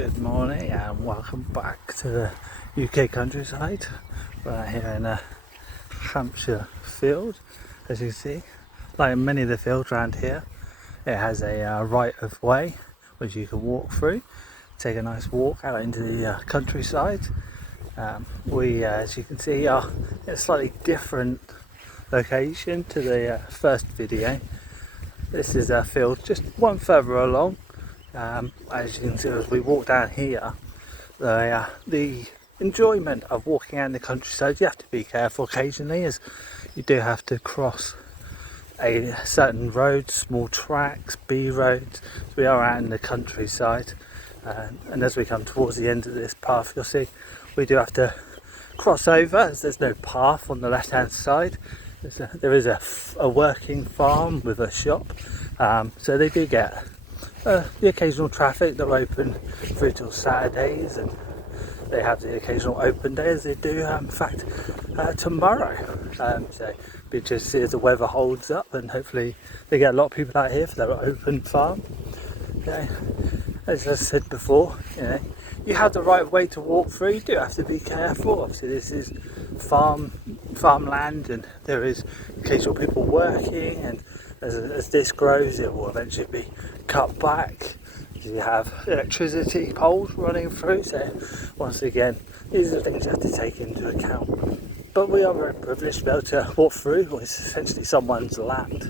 Good morning and welcome back to the UK countryside. We're here in a Hampshire field. As you can see, like many of the fields around here, it has a right of way which you can walk through, take a nice walk out into the countryside. We as you can see, are in a slightly different location to the first video. This is a field just one further along. As you can see, as we walk down here, the enjoyment of walking out in the countryside, you have to be careful occasionally, as you do have to cross a certain road, small tracks, B roads. So we are out in the countryside, and as we come towards the end of this path, you'll see we do have to cross over, as there's no path on the left hand side. There is a working farm with a shop, so they do get the occasional traffic. They're open through till Saturdays, and they have the occasional open day, as they do in fact tomorrow. So we just see as the weather holds up, and hopefully they get a lot of people out here for their open farm. Okay. As I said before, you have the right way to walk through. You do have to be careful. Obviously this is farmland, and there is occasional people working, and as this grows it will eventually be cut back. You have electricity poles running through, so once again these are things you have to take into account. But we are very privileged to be able to walk through what is essentially someone's land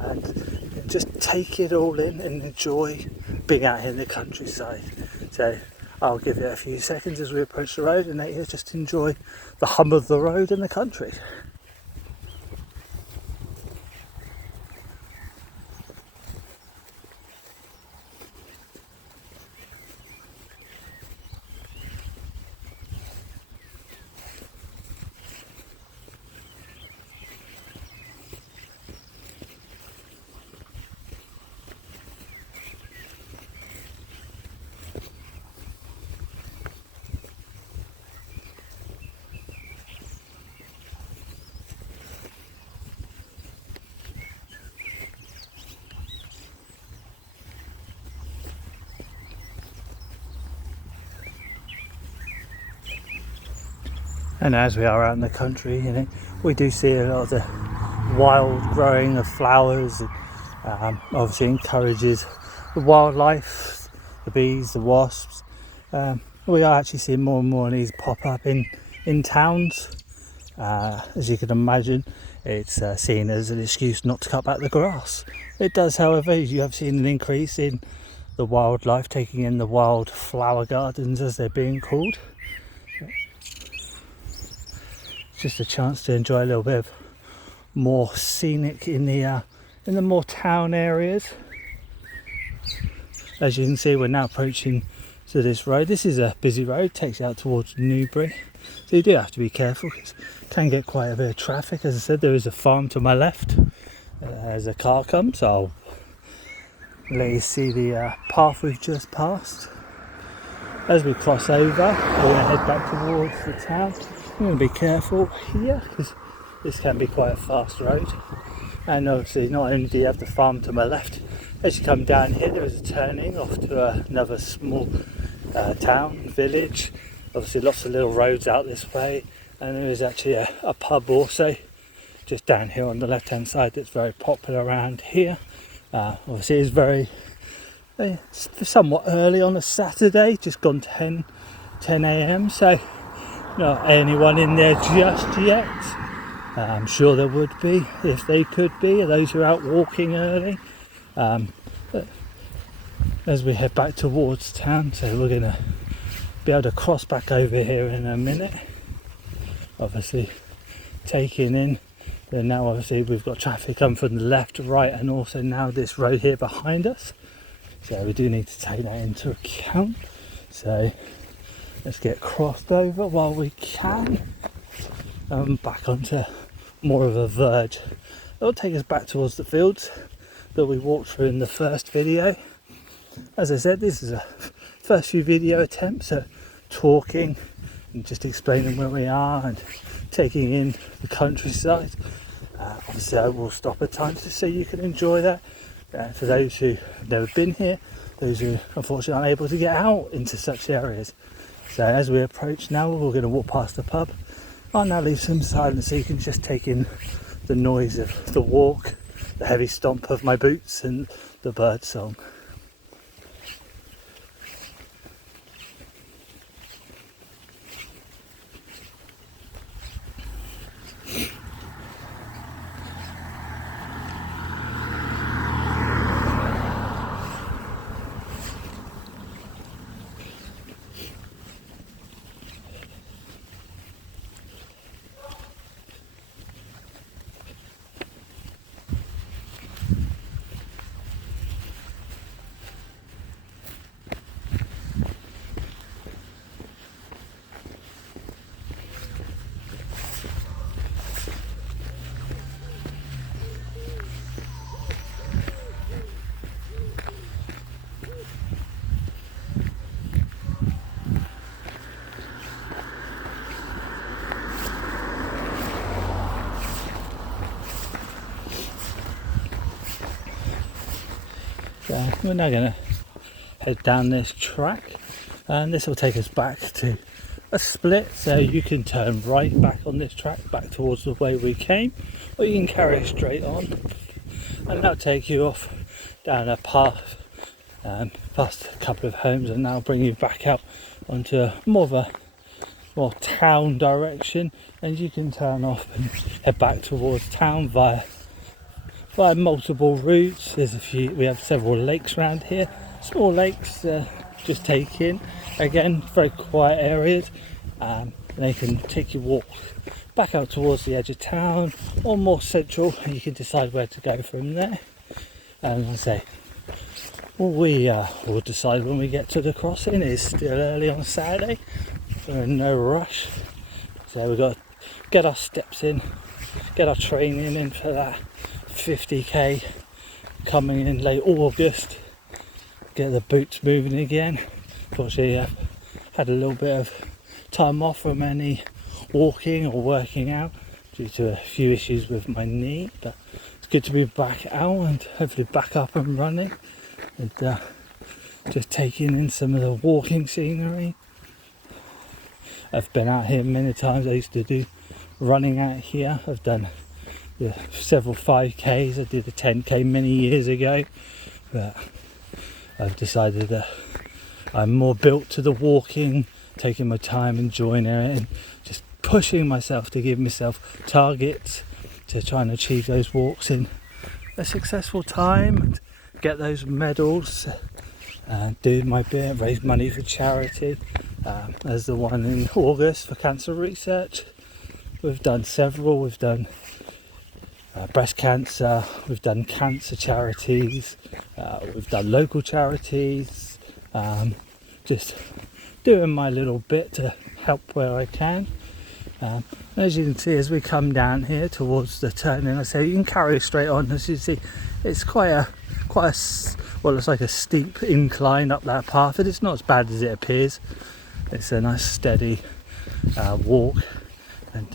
and just take it all in and enjoy being out here in the countryside. So I'll give it a few seconds as we approach the road and let you just enjoy the hum of the road and the country. And as we are out in the country, we do see a lot of the wild growing of flowers. Obviously encourages the wildlife, the bees, the wasps. We are actually seeing more and more of these pop up in towns. As you can imagine, it's seen as an excuse not to cut back the grass. It does, however, you have seen an increase in the wildlife taking in the wild flower gardens, as they're being called. Just a chance to enjoy a little bit of more scenic in the more town areas. As you can see, we're now approaching to this road. This is a busy road, takes you out towards Newbury, so you do have to be careful because it can get quite a bit of traffic. As I said, there is a farm to my left as a car comes, so I'll let you see the path we've just passed. As we cross over, we're going to head back towards the town. I'm going to be careful here because this can be quite a fast road, and obviously not only do you have the farm to my left, as you come down here there is a turning off to another small town, village. Obviously lots of little roads out this way, and there is actually a pub also just down here on the left hand side that's very popular around here. Obviously it's very somewhat early on a Saturday, just gone 10 a.m, so not anyone in there just yet. I'm sure there would be if they could be, those who are out walking early. As we head back towards town, so we're going to be able to cross back over here in a minute. Obviously taking in, and now obviously we've got traffic coming from the left, right, and also now this road here behind us. So we do need to take that into account. So let's get crossed over while we can. Back onto more of a verge. It'll take us back towards the fields that we walked through in the first video. As I said, this is a first few video attempts at talking and just explaining where we are and taking in the countryside. Obviously I will stop at times so you can enjoy that. For those who have never been here, those who unfortunately aren't able to get out into such areas. So as we approach now, we're going to walk past the pub. I'll now leave some silence so you can just take in the noise of the walk, the heavy stomp of my boots and the bird song. So we're now going to head down this track, and this will take us back to a split, so you can turn right back on this track back towards the way we came, or you can carry straight on, and that'll take you off down a path past a couple of homes, and that'll bring you back out onto a more town direction, and you can turn off and head back towards town via multiple routes. We have several lakes around here, small lakes, just take in. Again, very quiet areas. They can take you walk back out towards the edge of town or more central, and you can decide where to go from there. And I say, we will decide when we get to the crossing. It's still early on Saturday, we're in no rush, so we've got to get our steps in, get our training in for that 50k coming in late August, get the boots moving again. Unfortunately, I've had a little bit of time off from any walking or working out due to a few issues with my knee, but it's good to be back out and hopefully back up and running, and just taking in some of the walking scenery. I've been out here many times. I used to do running out here. I've done several 5Ks. I did a 10K many years ago, but I've decided that I'm more built to the walking, taking my time, enjoying it, and just pushing myself to give myself targets to try and achieve those walks in a successful time and get those medals, and do my bit, raise money for charity. There's the one in August for cancer research. We've done several. We've done breast cancer, we've done cancer charities, we've done local charities, just doing my little bit to help where I can. As you can see, as we come down here towards the turning, I say you can carry straight on. As you see, it's quite a well, it's like a steep incline up that path, but it's not as bad as it appears. It's a nice steady walk, and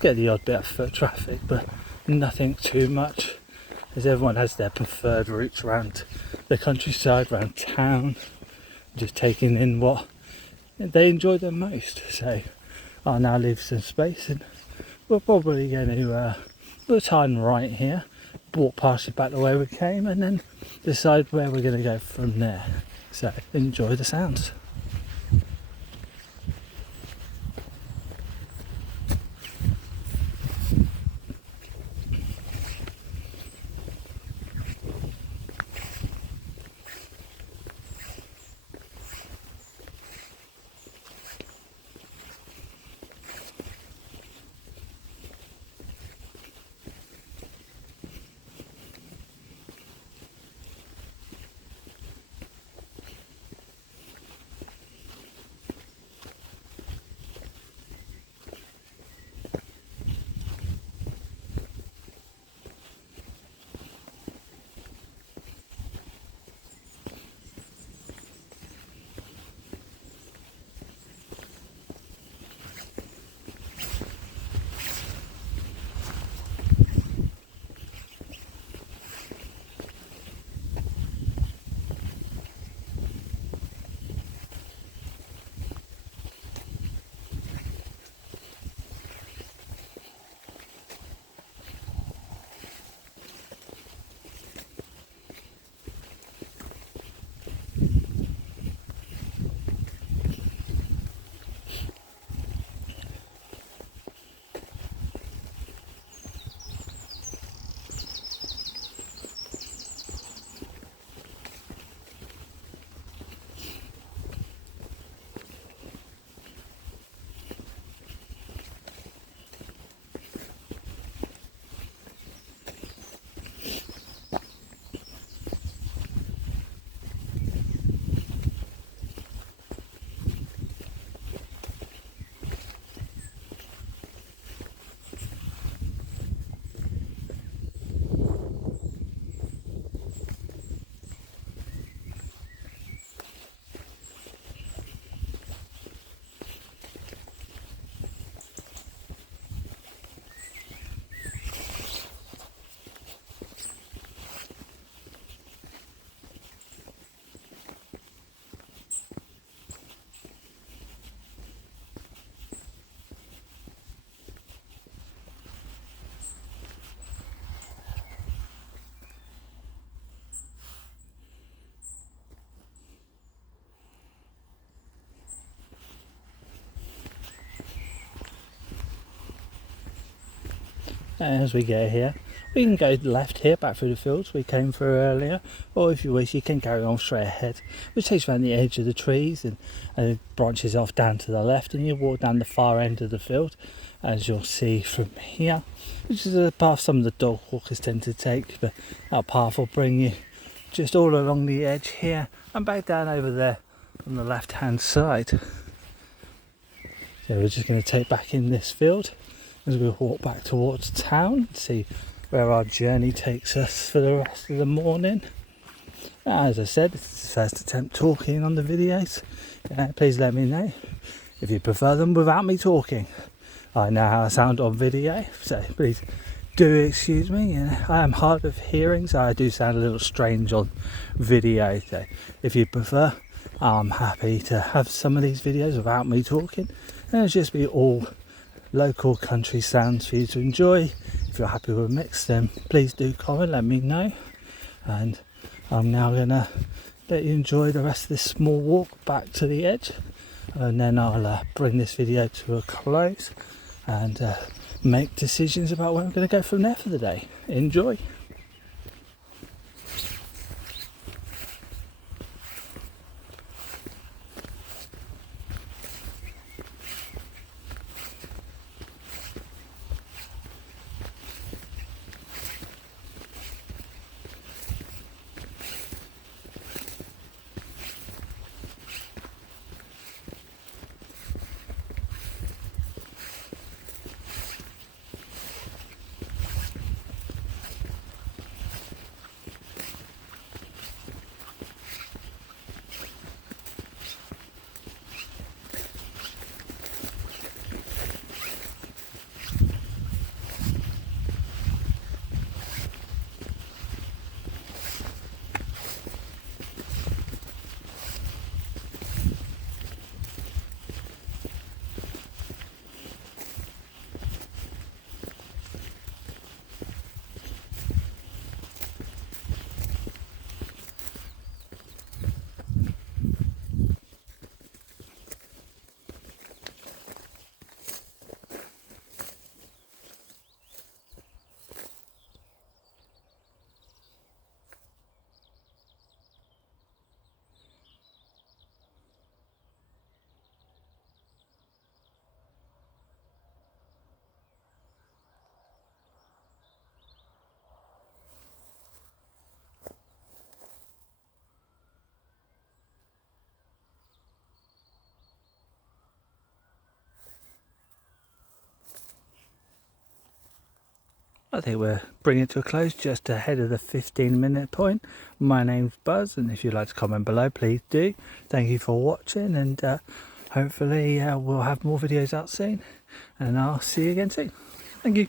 get the odd bit of foot traffic, but nothing too much, as everyone has their preferred routes around the countryside, around town, just taking in what they enjoy the most. So I'll now leave some space, and we're probably going to we'll turn right here, walk past it back the way we came, and then decide where we're going to go from there. So enjoy the sounds. as we get here. We can go left here, back through the fields we came through earlier, or if you wish you can carry on straight ahead, which takes you around the edge of the trees and it branches off down to the left, and you walk down the far end of the field, as you'll see from here, which is a path some of the dog walkers tend to take, but that path will bring you just all along the edge here and back down over there on the left hand side. So we're just going to take back in this field as we walk back towards town, see where our journey takes us for the rest of the morning. As I said, this is the first attempt talking on the videos. Please let me know if you prefer them without me talking. I know how I sound on video, so please do excuse me. I am hard of hearing, so I do sound a little strange on video. So if you prefer, I'm happy to have some of these videos without me talking, and it'll just be all local country sounds for you to enjoy. If you're happy with a mix, then please do comment, let me know. And I'm now gonna let you enjoy the rest of this small walk back to the edge, and then I'll bring this video to a close and make decisions about where I'm going to go from there for the day. Enjoy. I think we're bringing it to a close just ahead of the 15-minute point. My name's Buzz, and if you'd like to comment below, please do. Thank you for watching, and hopefully we'll have more videos out soon, and I'll see you again soon. Thank you.